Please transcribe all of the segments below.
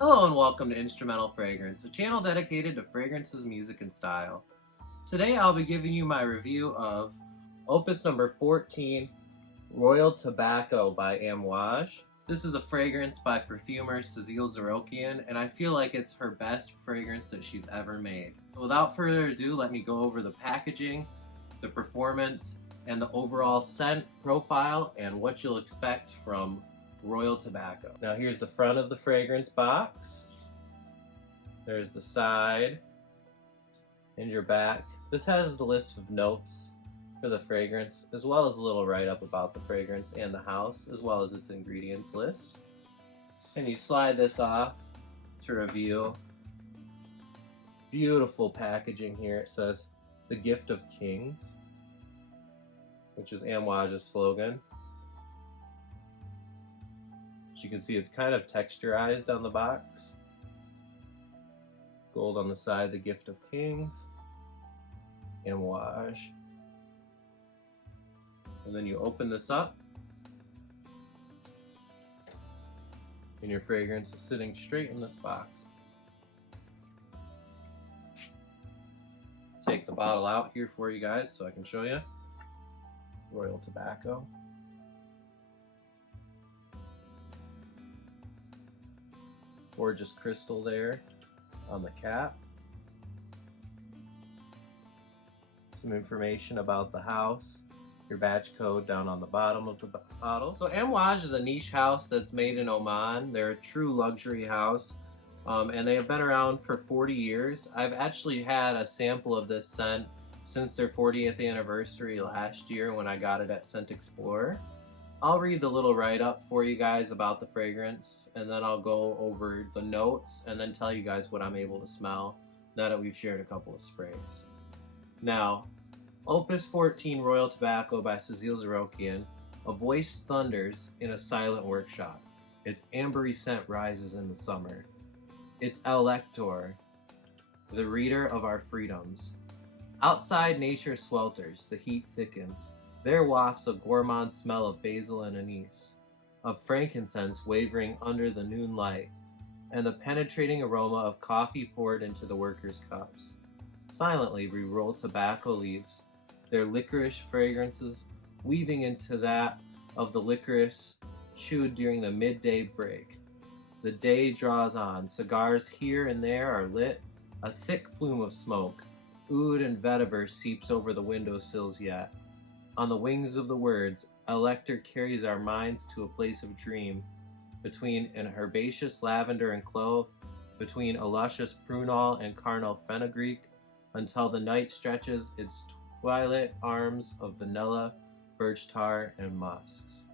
Hello and welcome to Instrumental Fragrance, a channel dedicated to fragrances, music, and style. Today I'll be giving you my review of Opus number 14 Royal Tobacco by Amouage. This is a fragrance by perfumer Cécile Zarokian, and I feel like it's her best fragrance that she's ever made. So without further ado, let me go over the packaging, the performance, and the overall scent profile and what you'll expect from Royal Tobacco. Now here's the front of the fragrance box. There's the side and your back. This has the list of notes for the fragrance, as well as a little write-up about the fragrance and the house, as well as its ingredients list. And you slide this off to reveal beautiful packaging here. It says, "The Gift of Kings," which is Amouage's slogan. You can see it's kind of texturized on the box. Gold on the side, "The Gift of Kings," Amouage. And then you open this up, and your fragrance is sitting straight in this box. Take the bottle out here for you guys so I can show you. Royal Tobacco. Gorgeous crystal there on the cap. Some information about the house. Your batch code down on the bottom of the bottle. So Amouage is a niche house that's made in Oman. They're a true luxury house, and they have been around for 40 years. I've actually had a sample of this scent since their 40th anniversary last year when I got it at Scent Explorer. I'll read the little write-up for you guys about the fragrance, and then I'll go over the notes and then tell you guys what I'm able to smell now that we've shared a couple of sprays. Now, Opus 14 Royal Tobacco by Cécile Zarokian. A voice thunders in a silent workshop. Its ambery scent rises in the summer. It's El Lector, the reader of our freedoms. Outside nature swelters, the heat thickens. There wafts a gourmand smell of basil and anise, of frankincense wavering under the noon light, and the penetrating aroma of coffee poured into the workers' cups. Silently we roll tobacco leaves, their licorice fragrances weaving into that of the licorice chewed during the midday break. The day draws on, cigars here and there are lit, a thick plume of smoke, oud and vetiver seeps over the windowsills yet. On the wings of the words, a lector carries our minds to a place of dream, between an herbaceous lavender and clove, between a luscious prunal and carnal fenugreek, until the night stretches its twilight arms of vanilla, birch tar, and musks.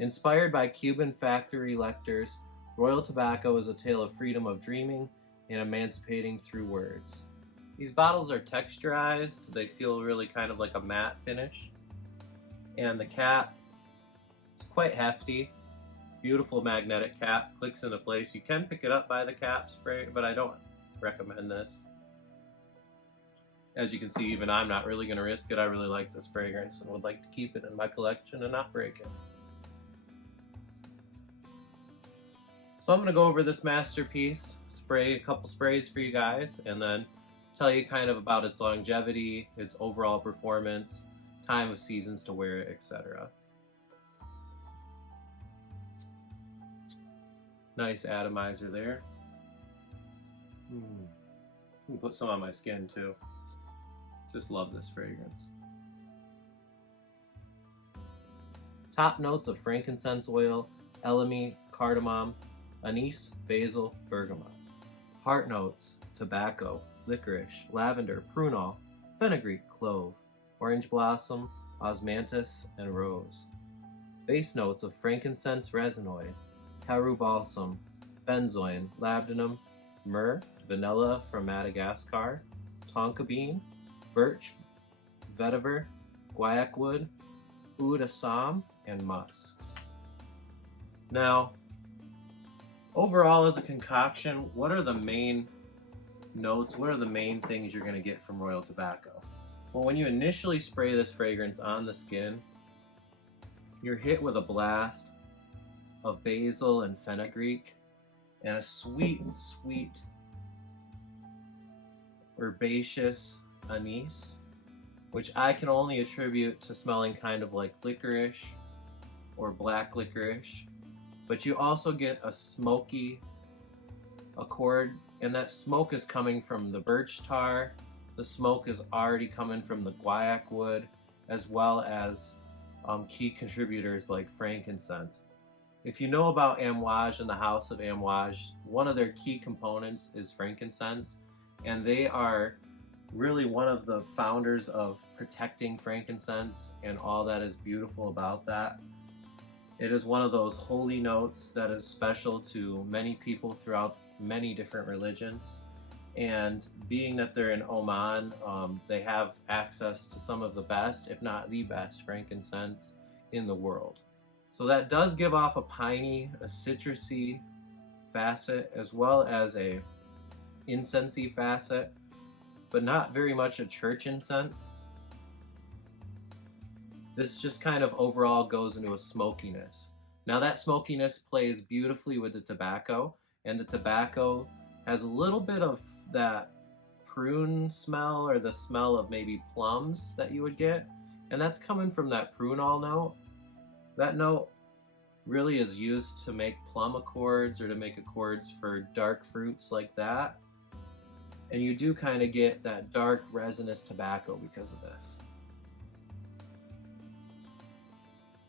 Inspired by Cuban factory lectors, Royal Tobacco is a tale of freedom of dreaming and emancipating through words. These bottles are texturized, they feel really kind of like a matte finish. And the cap is quite hefty. Beautiful magnetic cap, clicks into place. You can pick it up by the cap spray, but I don't recommend this. As you can see, even I'm not really going to risk it. I really like this fragrance and would like to keep it in my collection and not break it. So I'm going to go over this masterpiece, spray a couple sprays for you guys, and then tell you kind of about its longevity, its overall performance, time of seasons to wear it, etc. Nice atomizer there. Can put some on my skin too. Just love this fragrance. Top notes of frankincense oil, elemi, cardamom, anise, basil, bergamot. Heart notes, tobacco, licorice, lavender, prunal, fenugreek, clove, orange blossom, osmanthus, and rose. Base notes of frankincense resinoid, Karoo balsam, benzoin, labdanum, myrrh, vanilla from Madagascar, tonka bean, birch, vetiver, guaiac wood, oud assam, and musks. Now, overall as a concoction, what are the main notes? What are the main things you're going to get from Royal Tobacco? Well, when you initially spray this fragrance on the skin, you're hit with a blast of basil and fenugreek and a sweet, sweet, herbaceous anise, which I can only attribute to smelling kind of like licorice or black licorice. But you also get a smoky accord, and that smoke is coming from the birch tar. The smoke is already coming from the guaiac wood, as well as key contributors like frankincense. If you know about Amouage and the House of Amouage, one of their key components is frankincense, and they are really one of the founders of protecting frankincense and all that is beautiful about that. It is one of those holy notes that is special to many people throughout many different religions. And being that they're in Oman, they have access to some of the best, if not the best, frankincense in the world. So that does give off a piney, a citrusy facet, as well as a incensey facet, but not very much a church incense. This just kind of overall goes into a smokiness. Now that smokiness plays beautifully with the tobacco, and the tobacco has a little bit of that prune smell, or the smell of maybe plums that you would get, and that's coming from that prunol note. That note really is used to make plum accords or to make accords for dark fruits like that, and you do kind of get that dark resinous tobacco because of this.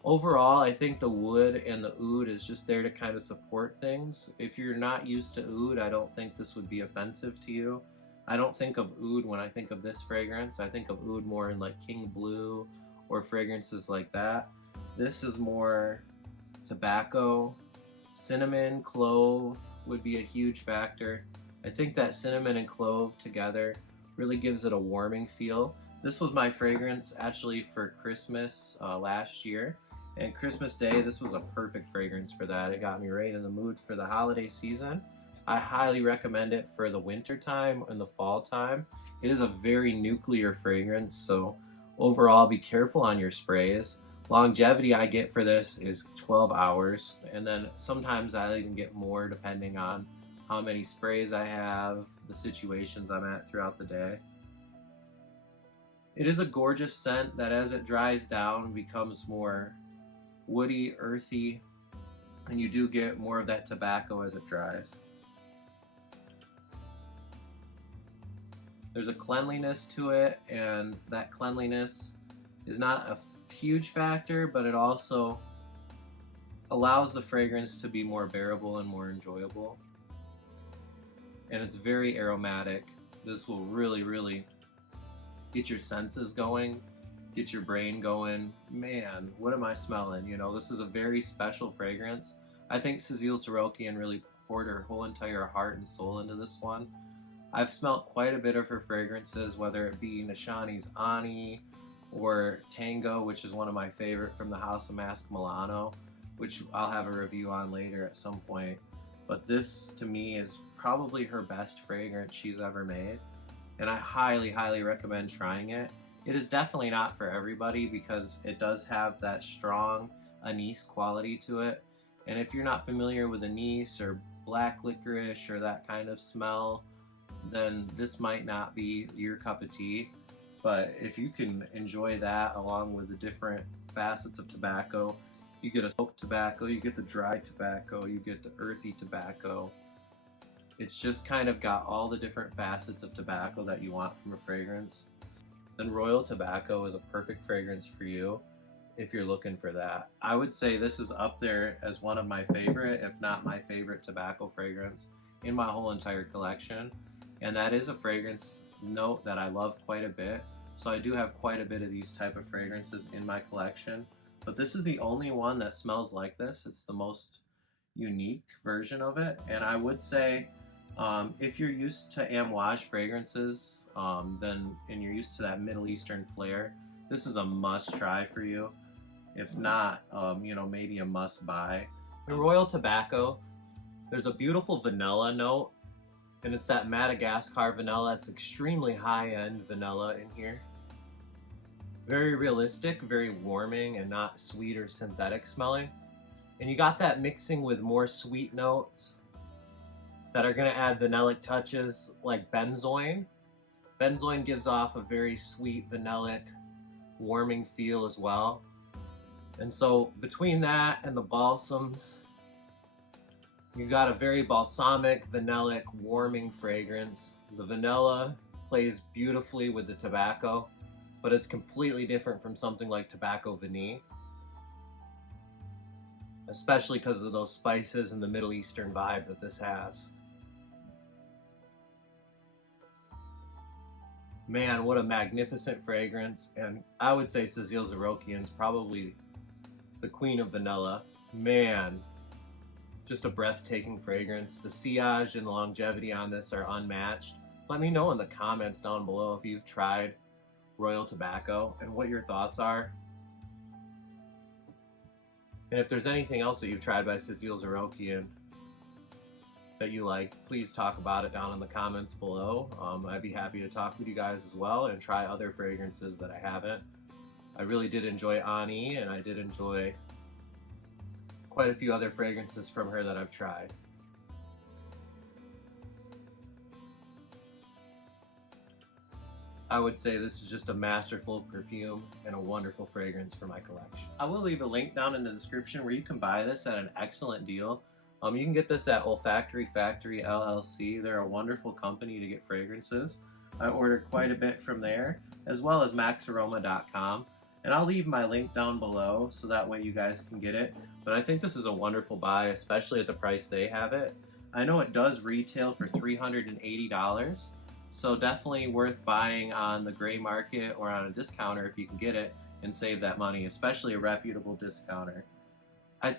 Overall, I think the wood and the oud is just there to kind of support things. If you're not used to oud, I don't think this would be offensive to you. I don't think of oud when I think of this fragrance. I think of oud more in like King Blue or fragrances like that. This is more tobacco. Cinnamon, clove would be a huge factor. I think that cinnamon and clove together really gives it a warming feel. This was my fragrance actually for Christmas last year. And Christmas Day, this was a perfect fragrance for that. It got me right in the mood for the holiday season. I highly recommend it for the winter time and the fall time. It is a very nuclear fragrance, so overall be careful on your sprays. Longevity I get for this is 12 hours, and then sometimes I even get more depending on how many sprays I have, the situations I'm at throughout the day. It is a gorgeous scent that as it dries down becomes more woody, earthy, and you do get more of that tobacco as it dries. There's a cleanliness to it, and that cleanliness is not a huge factor, but it also allows the fragrance to be more bearable and more enjoyable. And it's very aromatic. This will really, really get your senses going, get your brain going. Man, what am I smelling? You know, this is a very special fragrance. I think Cécile Sorokian really poured her whole entire heart and soul into this one. I've smelled quite a bit of her fragrances, whether it be Nishani's Ani or Tango, which is one of my favorite from the House of Mask Milano, which I'll have a review on later at some point. But this, to me, is probably her best fragrance she's ever made, and I highly, highly recommend trying it. It is definitely not for everybody because it does have that strong anise quality to it, and if you're not familiar with anise or black licorice or that kind of smell, then this might not be your cup of tea. But if you can enjoy that along with the different facets of tobacco, you get a smoked tobacco, you get the dry tobacco, you get the earthy tobacco. It's just kind of got all the different facets of tobacco that you want from a fragrance. Then Royal Tobacco is a perfect fragrance for you if you're looking for that. I would say this is up there as one of my favorite, if not my favorite tobacco fragrance in my whole entire collection. And that is a fragrance note that I love quite a bit. So I do have quite a bit of these type of fragrances in my collection. But this is the only one that smells like this. It's the most unique version of it. And I would say if you're used to Amouage fragrances, and you're used to that Middle Eastern flair, this is a must try for you. If not, you know, maybe a must buy. The Royal Tobacco, there's a beautiful vanilla note, and it's that Madagascar vanilla. It's extremely high-end vanilla in here. Very realistic, very warming, and not sweet or synthetic smelling. And you got that mixing with more sweet notes, that are going to add vanillic touches like benzoin. Benzoin gives off a very sweet vanillic warming feel as well. And so between that and the balsams, you got a very balsamic, vanillic, warming fragrance. The vanilla plays beautifully with the tobacco, but it's completely different from something like Tobacco Vanille, especially because of those spices and the Middle Eastern vibe that this has. Man, what a magnificent fragrance. And I would say Cécile Zarokian's probably the queen of vanilla. Man, just a breathtaking fragrance. The sillage and the longevity on this are unmatched. Let me know in the comments down below if you've tried Royal Tobacco and what your thoughts are. And if there's anything else that you've tried by Cécile Zarokian that you like, please talk about it down in the comments below. I'd be happy to talk with you guys as well and try other fragrances that I haven't. I really did enjoy Ani, and I did enjoy quite a few other fragrances from her that I've tried. I would say this is just a masterful perfume and a wonderful fragrance for my collection. I will leave a link down in the description where you can buy this at an excellent deal. You can get this at Olfactory Factory LLC. They're a wonderful company to get fragrances. I ordered quite a bit from there, as well as maxaroma.com. And I'll leave my link down below so that way you guys can get it. But I think this is a wonderful buy, especially at the price they have it. I know it does retail for $380, so definitely worth buying on the gray market or on a discounter if you can get it and save that money, especially a reputable discounter. I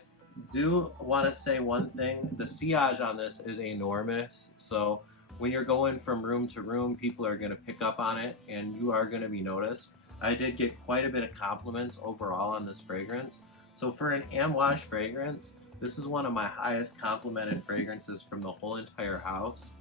do want to say one thing. The sillage on this is enormous, so when you're going from room to room, people are going to pick up on it and you are going to be noticed. I did get quite a bit of compliments overall on this fragrance. So for an Amouage fragrance, this is one of my highest complimented fragrances from the whole entire house.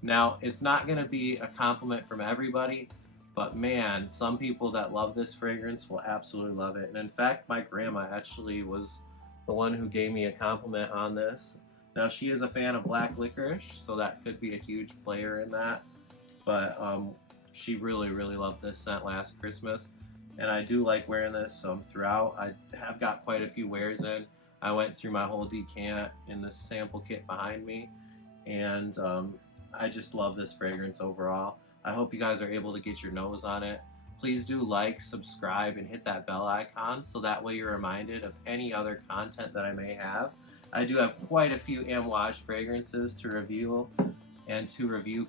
Now, it's not going to be a compliment from everybody, but man, some people that love this fragrance will absolutely love it. And in fact, my grandma actually was the one who gave me a compliment on this. Now, she is a fan of black licorice, so that could be a huge player in that. But she really, really loved this scent last Christmas. And I do like wearing this throughout. I have got quite a few wears in. I went through my whole decant in this sample kit behind me. And I just love this fragrance overall. I hope you guys are able to get your nose on it. Please do like, subscribe, and hit that bell icon so that way you're reminded of any other content that I may have. I do have quite a few Amouage fragrances to review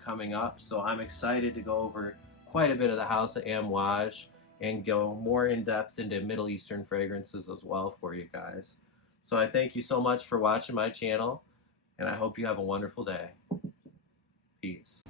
coming up, so I'm excited to go over quite a bit of the house of Amouage and go more in depth into Middle Eastern fragrances as well for you guys. So I thank you so much for watching my channel, and I hope you have a wonderful day. Peace.